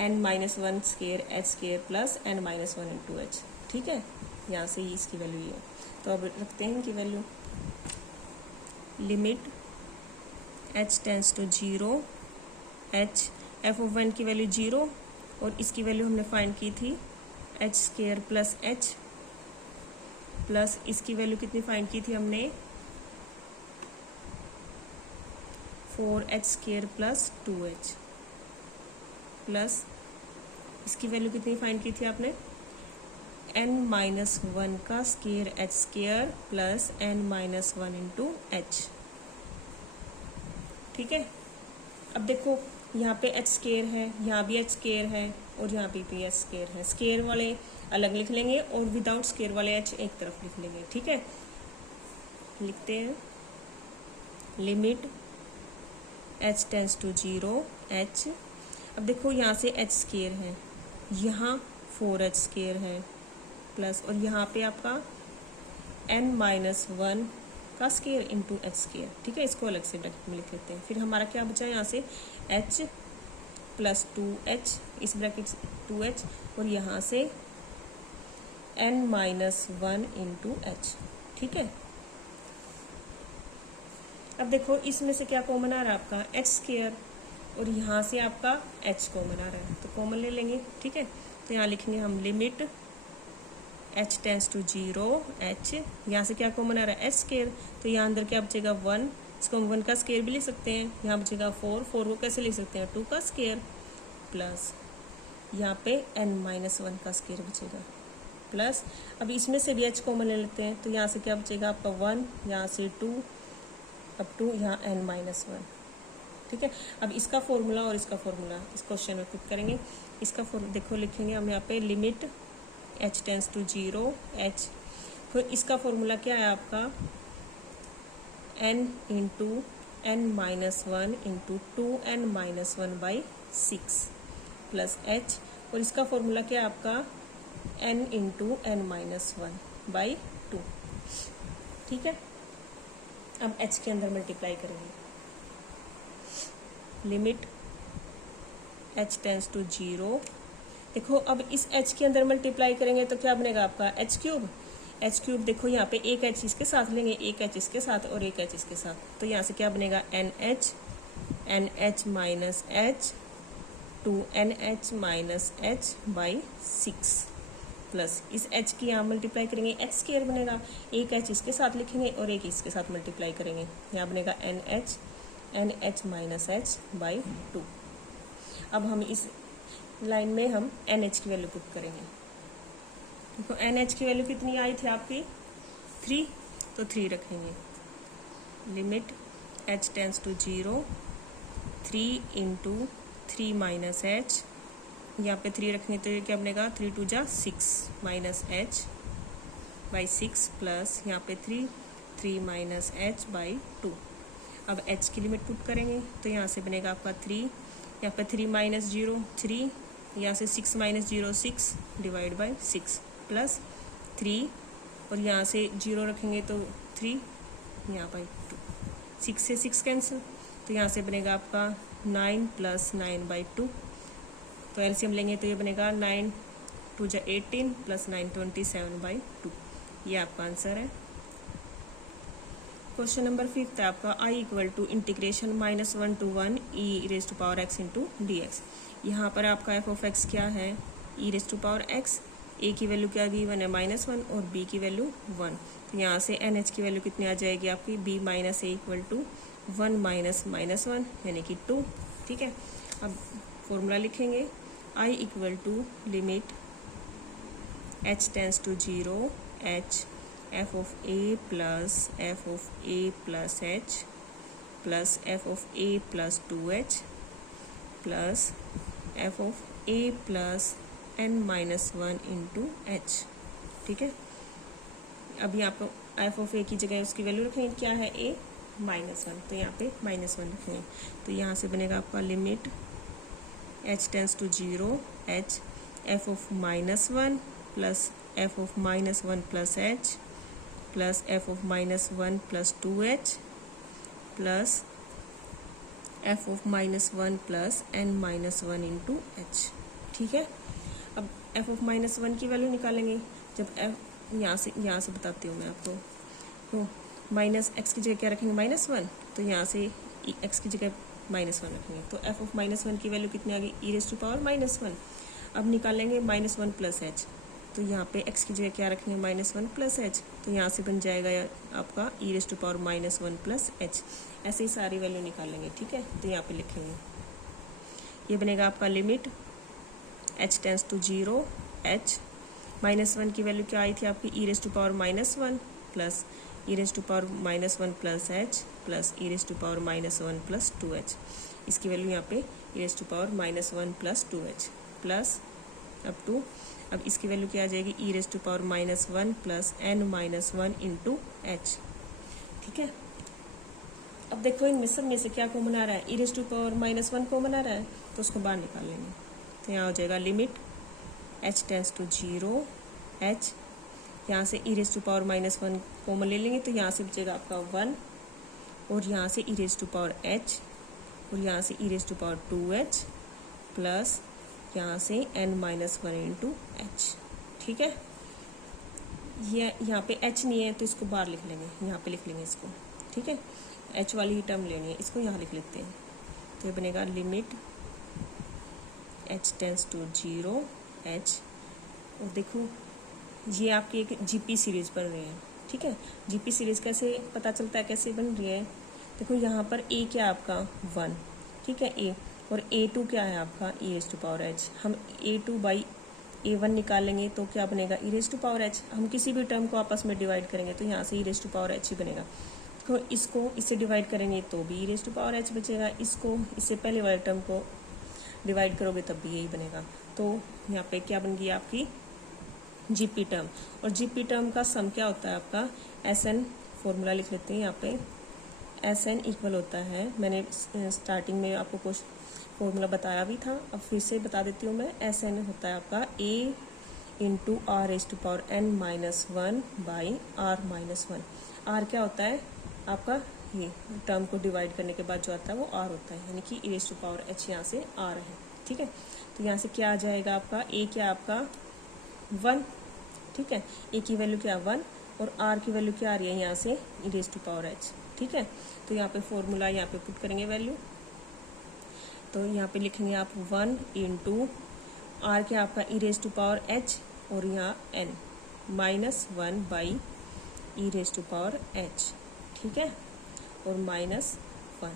n minus 1 square h² plus n minus 1 into h, ठीक है। यहाँ से ही इसकी वैल्यू ये है। तो अब रखते हैं इनकी value, limit h tends to 0 h f(1) की वैल्यू 0 और इसकी वैल्यू हमने फाइंड की थी h² प्लस h, प्लस इसकी वैल्यू कितनी फाइंड की थी हमने 4h² प्लस 2h, प्लस इसकी वैल्यू कितनी फाइंड की थी आपने n माइनस 1 का square h square plus n minus 1 into h, ठीक है। अब देखो यहाँ पे h स्केयर है, यहाँ भी h स्केयर है और यहाँ पे भी h स्केयर है। स्केयर वाले अलग लिख लेंगे और विदाउट स्केयर वाले h एक तरफ लिख लेंगे, ठीक है। लिखते हैं limit h tends to 0 h। अब देखो यहाँ से h स्केयर है, यहाँ 4h स्केयर है प्लस, और यहाँ पे आपका n माइनस 1 का स्केयर इंटू h स्केयर, ठीक है। इसको अलग से ब्रैकेट में लिख लेते हैं। फिर हमारा क्या बचा यहाँ से h प्लस 2h, इस ब्रैकेट से 2h, और यहाँ से n माइनस 1 इंटू h, ठीक है। अब देखो इसमें से क्या कॉमन आ रहा है आपका h स्केयर, और यहाँ से आपका h कॉमन आ रहा है, तो कॉमन ले लेंगे, ठीक है। तो यहाँ लिखेंगे हम limit h tends to 0 h, यहाँ से क्या कॉमन आ रहा है h स्केयर, तो यहाँ अंदर क्या बचेगा 1 इसको हम 1 का स्केयर भी लिख सकते हैं। यहाँ बचेगा 4, 4 को कैसे लिख सकते हैं 2 का स्केयर, प्लस यहाँ पे n-1 का स्केयर बचेगा, प्लस अब इसमें से भी h कॉमन ले लेते हैं, तो यहाँ से क्या बचेगा आपका 1, यहाँ से 2 अप टू यहाँ n-1। ठीक है, अब इसका फॉर्मूला और इसका फॉर्मूला इस क्वेश्चन में पुट करेंगे। इसका देखो लिखेंगे हम यहाँ पे limit h tends to 0 h, फिर इसका फॉर्मूला क्या है आपका n into n-1 into 2n-1/6 plus h, और इसका फॉर्मूला क्या है आपका n इंटू n-1/2। ठीक है, अब h के अंदर मल्टीप्लाई करेंगे, लिमिट h टेंस टू 0। देखो अब इस h के अंदर मल्टीप्लाई करेंगे तो क्या बनेगा आपका h क्यूब। h क्यूब देखो यहाँ पे एक h इसके साथ लेंगे, एक h इसके साथ और एक h इसके साथ, तो यहाँ से क्या बनेगा nh minus h 2nh-h/6 plus इस h की यहाँ मल्टीप्लाई करेंगे h स्क्वायर बनेगा, एक h इसके साथ लिखेंगे और एक इसके साथ मल्टीप्लाई करेंगे, यहाँ बनेगा nh-h/2। अब हम इस लाइन में हम nh की वैल्यू पुट करेंगे। देखो nh की वैल्यू कितनी आई थी आपकी 3, तो 3 रखेंगे, limit h tends to 0 3 into 3 minus h, यहाँ पे 3 रखेंगे तो ये क्या बनेगा 3 2 जा 6 माइनस h/6 प्लस यहाँ पे 3 माइनस h/2। अब h की लिमिट पुट करेंगे तो यहाँ से बनेगा आपका 3, यहाँ पे 3 माइनस 0 3, यहाँ से 6 माइनस 0 6 डिवाइड बाई 6 प्लस 3, और यहाँ से 0 रखेंगे तो 3 यहाँ बाई 2, 6 से 6 कैंसिल, तो यहाँ से बनेगा आपका 9 प्लस 9/2, तो एलसीएम लेंगे तो ये बनेगा 9 2 जा 18 प्लस 9 27/2। ये आपका आंसर है। क्वेश्चन नंबर 5 है आपका I equal to integration -1 to 1 e⁻x into dx। यहाँ पर आपका f(x) क्या है e⁻x, a की वैल्यू क्या गिवन है -1 और b की वैल्यू 1, तो यहाँ से nh की वैल्यू कितनी आ जाएगी आपकी b minus a equal to 1 minus -1 यानी कि 2। ठीक है, अब फॉर्मूला लिखेंगे I equal to limit h tends to 0 h f of a plus f of a plus h plus f of a plus 2h plus f of a plus n-1 into h। ठीक है, अब यहाँ पर f of a की जगह उसकी value रखेंगे, क्या है a -1, तो यहाँ पे -1 रखेंगे, तो यहाँ से बनेगा आपका limit h tends to 0 h f of -1 plus f of -1 plus h plus f of -1 plus 2h plus f of -1 plus n-1 into h। ठीक है, अब f ऑफ -1 की वैल्यू निकालेंगे, जब f यहाँ से बताती हूँ मैं आपको, तो माइनस एक्स की जगह क्या रखेंगे -1, तो यहाँ से x की जगह -1 रखेंगे, तो f ऑफ -1 की वैल्यू कितनी आ गई e⁻1। अब निकालेंगे -1 प्लस h, तो यहाँ पे x की जगह क्या रखेंगे -1 प्लस h, तो यहाँ से बन जाएगा आपका e⁻1 प्लस h। ऐसे ही सारी वैल्यू निकालेंगे। ठीक है, तो यहाँ पे लिखेंगे, ये बनेगा आपका limit h tends to 0 h -1 की वैल्यू क्या आई थी आपकी e⁻1 plus e⁻1 plus h plus e⁻1 plus 2h, इसकी वैल्यू यहाँ पे e⁻1 प्लस 2h प्लस अब टू, अब इसकी वैल्यू क्या आ जाएगी e⁻1 plus n-1 into h। ठीक है, अब देखो इनमें सब में से क्या कॉमन आ रहा है, e⁻1 कॉमन आ रहा है, तो उसको बाहर निकाल लेंगे, तो यहाँ हो जाएगा limit h tends to 0 h, यहाँ से e⁻1 कॉमन ले लेंगे, तो यहाँ से बचेगा आपका 1 और यहाँ से e⁻h और यहाँ से e⁻2h प्लस यहाँ से n-1 इंटू h। ठीक है, ये यहाँ पे h नहीं है तो इसको बाहर लिख लेंगे, यहाँ पे लिख लेंगे इसको। ठीक है, h वाली ही टर्म लेनी है, इसको यहाँ लिख लेते हैं, तो ये बनेगा limit h tends to 0 h, और देखो ये आपकी एक जीपी सीरीज बन रही है। ठीक है, जीपी सीरीज कैसे पता चलता है कैसे बन रही है, देखो यहाँ पर ए क्या है आपका 1, ठीक है ए, और A2 क्या है आपका e⁻h। हम A2 बाई A1 निकालेंगे तो क्या बनेगा e⁻h। हम किसी भी टर्म को आपस में डिवाइड करेंगे तो यहाँ से e⁻h ही बनेगा। तो इसको इससे डिवाइड करेंगे तो भी e⁻h बचेगा, इसको इससे पहले वाले टर्म को डिवाइड करोगे तब भी यही बनेगा। तो यहाँ पे क्या बन गई आपकी जीपी टर्म, और जीपी टर्म का सम क्या होता है आपका SN। फॉर्मूला लिख लेते हैं यहाँ पे, SN इक्वल होता है, मैंने स्टार्टिंग में आपको कुछ फॉर्मूला बताया भी था, अब फिर से बता देती हूँ मैं। SN होता है आपका A into r⁻n−1 by r−1। r क्या होता है आपका, ये टर्म को डिवाइड करने के बाद जो आता है वो r होता है, यानी कि e⁻h यहाँ से r है, ठीक है। तो यहाँ से क्या आ जाएगा आपका a क्या आपका 1, ठीक है, a की वैल्यू क्या 1 और r की वैल्यू क्या आ रही है यहाँ से e⁻h, ठीक है। तो यहाँ पे फॉर्मूला यहाँ पे पुट करेंगे वैल्यू, तो यहाँ पे लिखेंगे आप 1 इंटू r क्या आपका e⁻h और यहाँ n -1 बाई e⁻h, ठीक है, और -1।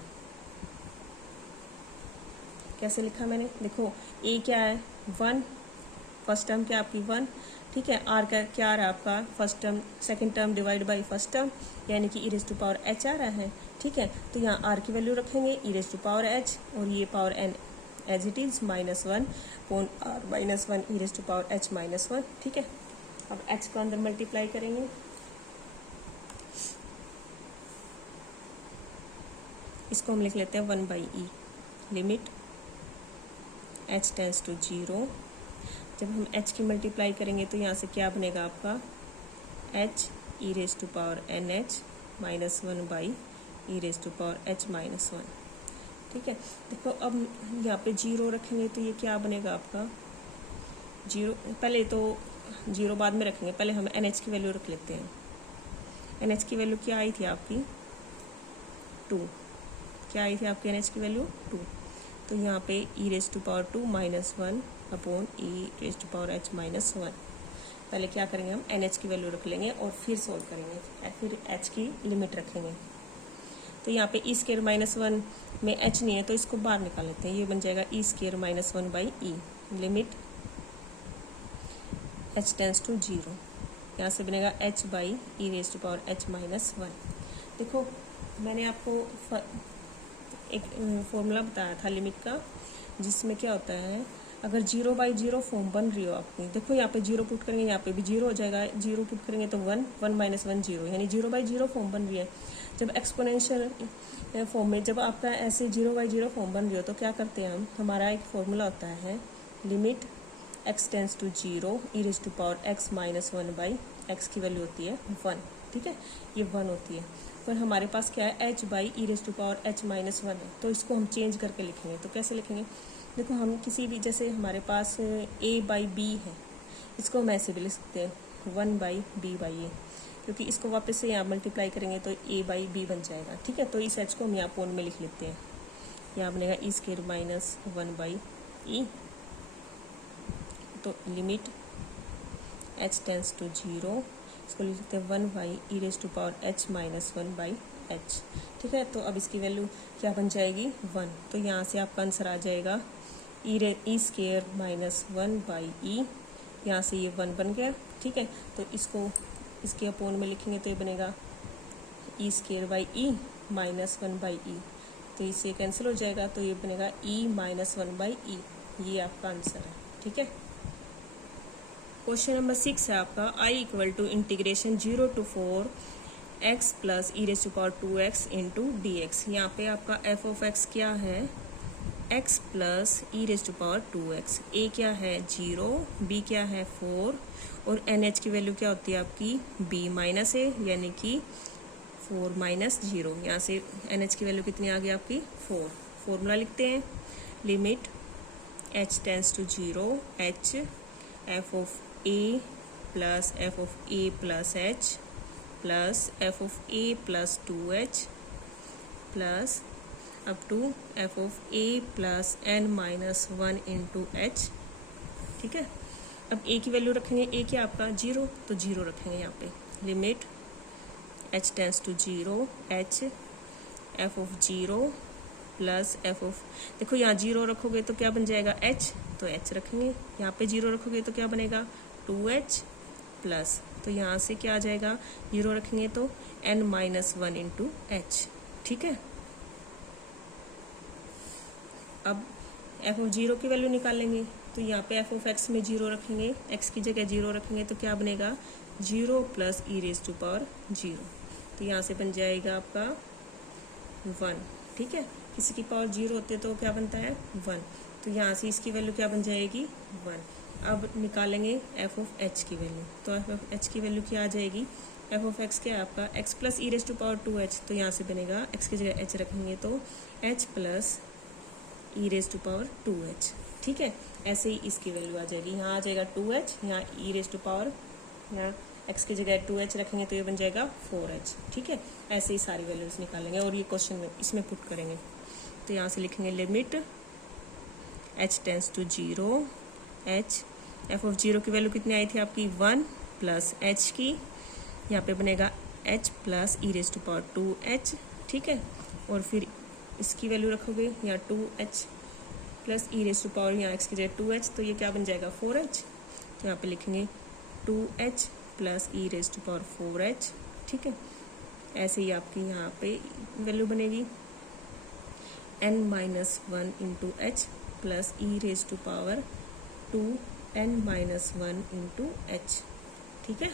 कैसे लिखा मैंने, देखो a क्या है 1, फर्स्ट टर्म क्या आपकी 1, ठीक है, r का क्या आ रहा है आपका first term second term divide by first term, यानी कि e⁻h आ रहा है, ठीक है। तो यहाँ r की वैल्यू रखेंगे e⁻h और ये power n as it is -1 upon r -1 e⁻h -1, ठीक है। अब h को अंदर मल्टीप्लाई करेंगे, इसको हम लिख लेते हैं 1 by e, limit h tends to 0। जब हम h की मल्टीप्लाई करेंगे तो यहाँ से क्या बनेगा आपका h e⁻nh -1 बाई e⁻h -1, ठीक है। देखो अब यहाँ पे 0 रखेंगे तो ये क्या बनेगा आपका 0, पहले तो 0 बाद में रखेंगे, पहले हम NH की वैल्यू रख लेते हैं। NH की वैल्यू क्या आई थी आपकी 2, क्या आई थी आपकी NH की वैल्यू 2। तो यहाँ पे e⁻2 -1 अपॉन e⁻h -1। पहले क्या करेंगे हम NH की वैल्यू रख लेंगे और फिर सोल्व करेंगे, फिर h की लिमिट रखेंगे। तो यहाँ पे e² -1 में h नहीं है तो इसको बाहर निकाल लेते हैं, ये बन जाएगा e² -1 by e, limit h tends to 0। यहाँ से बनेगा h बाई e⁻h -1। देखो मैंने आपको एक फॉर्मूला बताया था लिमिट का, जिसमें क्या होता है अगर 0/0 फॉर्म बन रही हो आपकी, देखो यहाँ पे 0 पुट करेंगे यहाँ पे भी 0 हो जाएगा, 0 पुट करेंगे तो 1 1 -1 0, यानी 0/0 फॉर्म बन रही है। जब एक्सपोनेंशियल फॉर्म में जब आपका ऐसे 0/0 फॉर्म बन रही हो तो क्या करते हैं हम, हमारा एक फॉर्मूला होता है limit x tends to 0 e⁻x -1 by x की वैल्यू होती है 1, ठीक है, ये 1 होती है। पर हमारे पास क्या है h बाई e⁻h -1 है, तो इसको हम चेंज करके लिखेंगे। तो कैसे लिखेंगे, देखो हम किसी भी, जैसे हमारे पास a/b है, इसको हम ऐसे भी लिख सकते हैं 1 बाई b/a, क्योंकि इसको वापस से यहाँ मल्टीप्लाई करेंगे तो a/b बन जाएगा, ठीक है। तो इस h को हम यहाँ पोन में लिख लेते हैं, यहाँ बनेगा e² -1 बाई ई। तो लिमिट h टेंस टू 0, इसको लिख लेते हैं 1 बाई e⁻h -1 बाई h, ठीक है। तो अब इसकी वैल्यू क्या बन जाएगी 1, तो यहाँ से आपका आंसर आ जाएगा e² -1 बाई ई, यहाँ से ये 1 बन गया, ठीक है। तो इसको इसके अपोन में लिखेंगे तो ये बनेगा e² बाई ई -1 बाई ई, तो इससे कैंसिल हो जाएगा, तो ये बनेगा e -1 बाई ई, ये आपका आंसर है, ठीक है। क्वेश्चन नंबर 6 है आपका I = integration 0 to 4 x plus e⁻2x into dx। यहाँ पे आपका f ऑफ x क्या है x प्लस e⁻2x, a क्या है 0, b क्या है 4 और nh की वैल्यू क्या होती है आपकी b माइनस a, यानी कि 4 माइनस 0। यहाँ से nh की वैल्यू कितनी आ गई आपकी 4। फॉर्मूला लिखते हैं, limit h tends to 0 h f of a plus f of a plus h plus f of a plus 2h plus up to f of a plus n minus 1 into h, ठीक है। अब a की value रखेंगे, a क्या आपका 0, तो 0 रखेंगे यहाँ पे, limit h tends to 0 h F of zero plus F of, देखो यहाँ जीरो रखोगे तो क्या बन जाएगा एच, तो एच रखेंगे, यहाँ पे जीरो रखोगे तो क्या बनेगा 2h प्लस, तो यहाँ से क्या आ जाएगा, जीरो रखेंगे तो n-1 इंटू एच। ठीक है, अब एफ ऑफ जीरो की वैल्यू निकालेंगे, तो यहाँ पे एफ ऑफ एक्स में जीरो रखेंगे, एक्स की जगह जीरो रखेंगे तो क्या बनेगा zero plus e raise to power zero, तो यहाँ से बन जाएगा आपका 1। ठीक है, किसी की पावर जीरो होते तो क्या बनता है 1, तो यहाँ से इसकी वैल्यू क्या बन जाएगी 1। अब निकालेंगे एफ ऑफ एच की वैल्यू, तो एफ ऑफ एच की वैल्यू क्या आ जाएगी, एफ ऑफ एक्स क्या है आपका x plus e raise to power 2h, तो यहाँ से बनेगा एक्स की जगह एच रखेंगे तो h plus e raise to power 2h। ठीक है, ऐसे ही इसकी वैल्यू आ जाएगी, यहाँ आ जाएगा 2h, यहाँ ई रेज टू पावर, यहाँ x की जगह 2h रखेंगे तो ये बन जाएगा 4h। ठीक है, ऐसे ही सारी वैल्यूज निकालेंगे और ये क्वेश्चन में इसमें पुट करेंगे, तो यहाँ से लिखेंगे limit h tends to 0 h, F of zero की वैल्यू कितनी आई थी आपकी 1 प्लस h की, यहाँ पे बनेगा h plus e raise to power 2h। ठीक है, और फिर इसकी वैल्यू रखोगे यहाँ 2h plus e raise to power यहाँ x की जगह 2h, तो ये क्या बन जाएगा 4h, तो यहाँ पे लिखेंगे 2h plus e raise to power 4h। ठीक है, ऐसे ही आपकी यहाँ पे वैल्यू बनेगी n-1 into h plus e raise to power 2n-1 into H. ठीक है,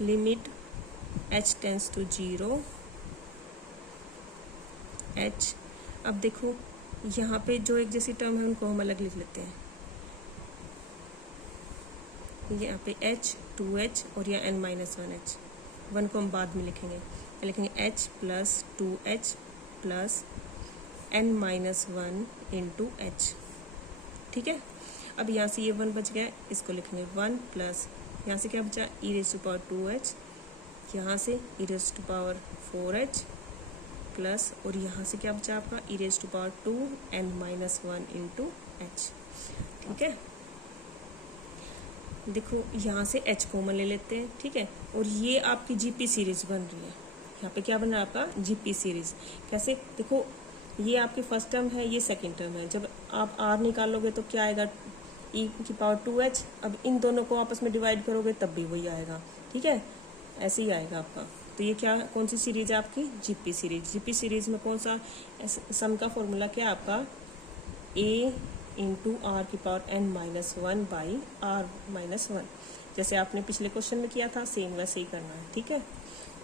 limit h tends to 0 h, अब देखो यहाँ पे जो एक जैसी टर्म है उनको हम अलग लिख लेते हैं, यहाँ पे h 2h और यह n-1h, 1 को हम बाद में लिखेंगे, h plus 2h plus n-1 into H. ठीक है, अब यहाँ से ये 1 बच गया, इसको लिखेंगे 1 प्लस, यहाँ से क्या बचा ई रेज टू पावर 2h, यहाँ से E raise to power 4h plus, और यहाँ से क्या बचा आपका E raise to power 2n-1 into H. ठीक है, देखो यहाँ से h कॉमन ले लेते हैं। ठीक है, और ये आपकी जीपी सीरीज बन रही है, यहाँ पे क्या बन रहा है आपका जीपी सीरीज। कैसे, देखो ये आपकी फर्स्ट टर्म है, ये सेकंड टर्म है, जब आप r निकालोगे तो क्या आएगा e की पावर 2h, अब इन दोनों को आपस में डिवाइड करोगे तब भी वही आएगा। ठीक है, ऐसे ही आएगा आपका, तो ये क्या कौन सी सीरीज है आपकी जीपी सीरीज। जीपी सीरीज में कौन सा सम का फॉर्मूला क्या है आपका a इंटू आर की पावर n-1 बाई r-1, जैसे आपने पिछले क्वेश्चन में किया था सेम वैसे ही करना है। ठीक है,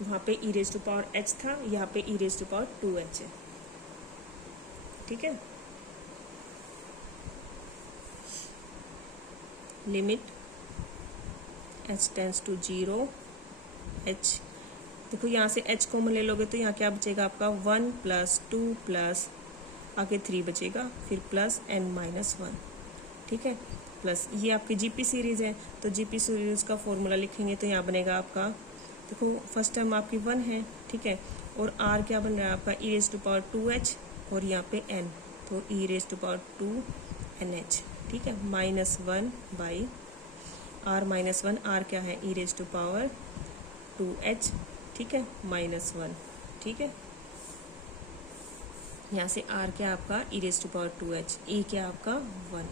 वहाँ पे e raise to power h था, यहाँ पे e raise to power 2h है। ठीक है, limit h tends to 0 h, देखो यहाँ से h कॉमन ले लोगे तो यहाँ क्या बचेगा आपका 1 प्लस 2 प्लस आगे 3 बचेगा, फिर प्लस n-1। ठीक है, प्लस ये आपकी जीपी सीरीज है, तो जीपी सीरीज का फॉर्मूला लिखेंगे तो यहाँ बनेगा आपका, देखो फर्स्ट टर्म आपकी 1 है। ठीक है, और r क्या बन रहा है आपका E raise to power 2h और यहाँ पे n, तो ई रेज टू पावर 2nh। ठीक है, -1 बाई r-1, r क्या है ई रेज टू पावर 2h। ठीक है, -1। ठीक है, यहाँ से r क्या आपका E raise to power 2h, e क्या आपका 1।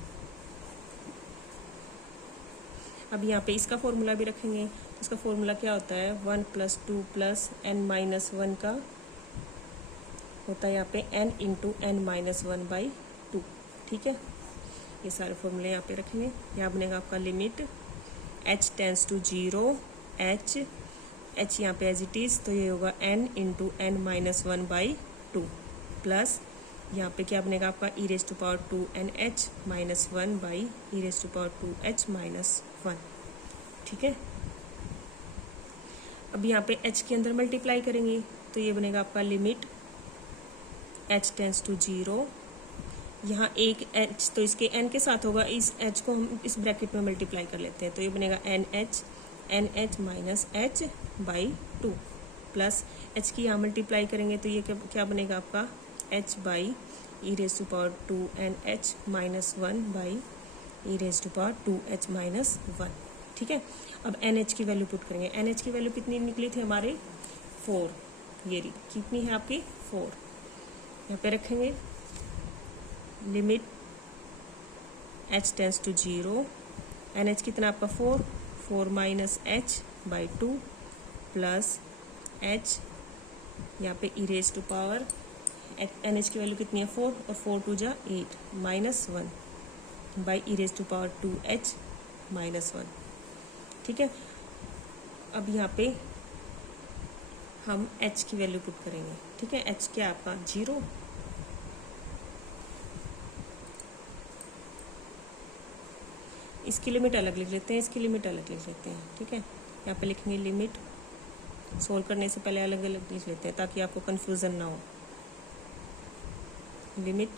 अब यहाँ पे इसका फॉर्मूला भी रखेंगे, इसका फॉर्मूला क्या होता है 1 प्लस 2 प्लस n-1 का होता है यहाँ पे n इंटू n-1 बाई 2। ठीक है, ये सारे फॉर्मूले यहाँ पे रखेंगे। यहाँ बनेगा आपका limit h tends to 0 h यहाँ पे एज इट इज़, तो ये होगा n into n-1 by 2 plus यहाँ पे क्या बनेगा आपका E raise to power 2nh -1 by E raise to power 2h -1। ठीक है, अब यहाँ पे h के अंदर मल्टीप्लाई करेंगे तो ये बनेगा आपका लिमिट h टेंस टू 0, यहाँ एक h तो इसके n के साथ होगा, इस h को हम इस ब्रैकेट में मल्टीप्लाई कर लेते हैं, तो ये बनेगा nh minus h by 2 plus h की यहाँ मल्टीप्लाई करेंगे तो ये क्या बनेगा आपका h by E raise to power 2nh -1 by E raise to power 2h minus 1। ठीक है, अब NH की वैल्यू पुट करेंगे। NH की वैल्यू कितनी निकली थी हमारे 4, ये रही, कितनी है आपकी 4। यहाँ पे रखेंगे limit h tends to 0, NH कितना आपका 4 minus h by 2 plus h, यहाँ पे e raise to power NH की वैल्यू कितनी है 4 और 4 टू जा 8 minus 1 by E raise to power 2h minus 1। ठीक है, अब यहाँ पे हम h की वैल्यू पुट करेंगे। ठीक है, h क्या आपका 0, इसकी लिमिट अलग लिख लेते हैं, इसकी लिमिट अलग लिख लेते हैं। ठीक है, यहाँ पे लिखेंगे लिमिट, सोल्व करने से पहले अलग अलग लिख लेते हैं ताकि आपको कंफ्यूजन ना हो। Limit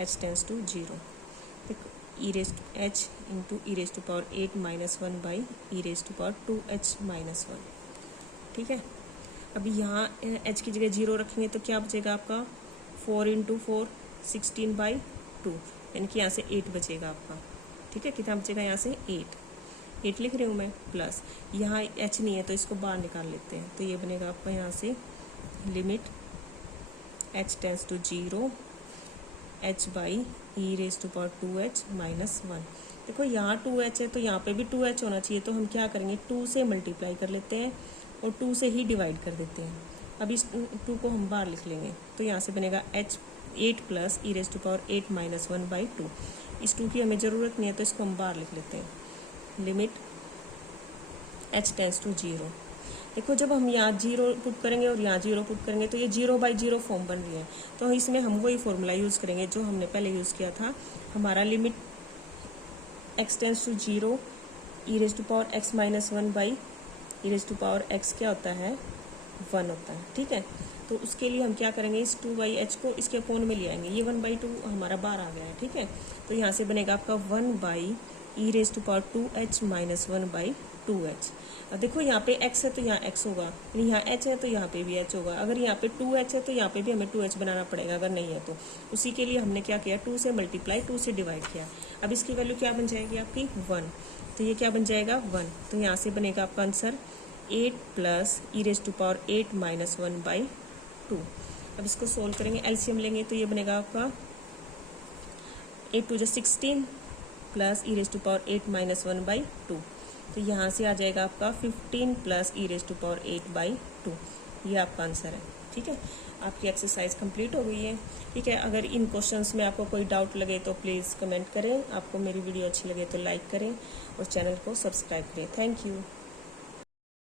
h tends to 0, e raise to h into e raise to power 8 minus 1 by E raise to power 2h minus 1। ठीक है, अभी यहाँ h की जगह 0 रखेंगे तो क्या बचेगा आपका 4 इंटू 4 16 बाई 2, यानी कि यहाँ से 8 बचेगा आपका। ठीक है, कितना बचेगा यहाँ से 8 लिख रही हूँ मैं, प्लस यहाँ h नहीं है तो इसको बाहर निकाल लेते हैं, तो ये बनेगा आपका यहाँ से limit h tends to 0 h by E raise to power 2h minus 1। देखो यहाँ 2h है तो यहाँ पे भी 2h होना चाहिए, तो हम क्या करेंगे 2 से मल्टीप्लाई कर लेते हैं और 2 से ही डिवाइड कर देते हैं। अब इस 2 को हम बाहर लिख लेंगे, तो यहाँ से बनेगा h 8 plus e raise to power 8 minus 1 by 2। इस 2 की हमें ज़रूरत नहीं है तो इसको हम बाहर लिख लेते हैं। Limit h tends to 0। देखो जब हम यहाँ 0 पुट करेंगे और यहाँ 0 पुट करेंगे तो ये 0 बाई 0 फॉर्म बन रही है, तो इसमें हम वही फॉर्मूला यूज़ करेंगे जो हमने पहले यूज़ किया था। हमारा limit x tends to 0 e raise to power x minus 1 by E raise to power x क्या होता है 1 होता है। ठीक है, तो उसके लिए हम क्या करेंगे, इस 2/h को इसके अपोन में ले आएंगे, ये 1/2 हमारा बाहर आ गया है। ठीक है, तो यहाँ से बनेगा आपका 1 by E raise to power 2h minus 1 by 2h। अब देखो यहाँ पे x है तो यहाँ x होगा, यानी यहाँ h है तो यहाँ पे भी h होगा। अगर यहाँ पे 2h है तो यहाँ पे भी हमें 2h बनाना पड़ेगा, अगर नहीं है तो उसी के लिए हमने क्या किया 2 से मल्टीप्लाई 2 से डिवाइड किया। अब इसकी वैल्यू क्या बन जाएगी आपकी 1, तो ये क्या बन जाएगा 1, तो यहाँ से बनेगा आपका answer 8 plus e raise to power 8 minus 1 by 2। अब इसको सोल्व करेंगे, एलसीएम लेंगे तो ये बनेगा आपका 8 टू 16 plus e raise to power 8 minus 1 by 2, तो यहाँ से आ जाएगा आपका 15 plus e raise to power 8 by 2। ये आपका आंसर है। ठीक है, आपकी एक्सरसाइज कंप्लीट हो गई है। ठीक है, अगर इन क्वेश्चंस में आपको कोई डाउट लगे तो प्लीज़ कमेंट करें। आपको मेरी वीडियो अच्छी लगे तो लाइक करें और चैनल को सब्सक्राइब करें। Thank you.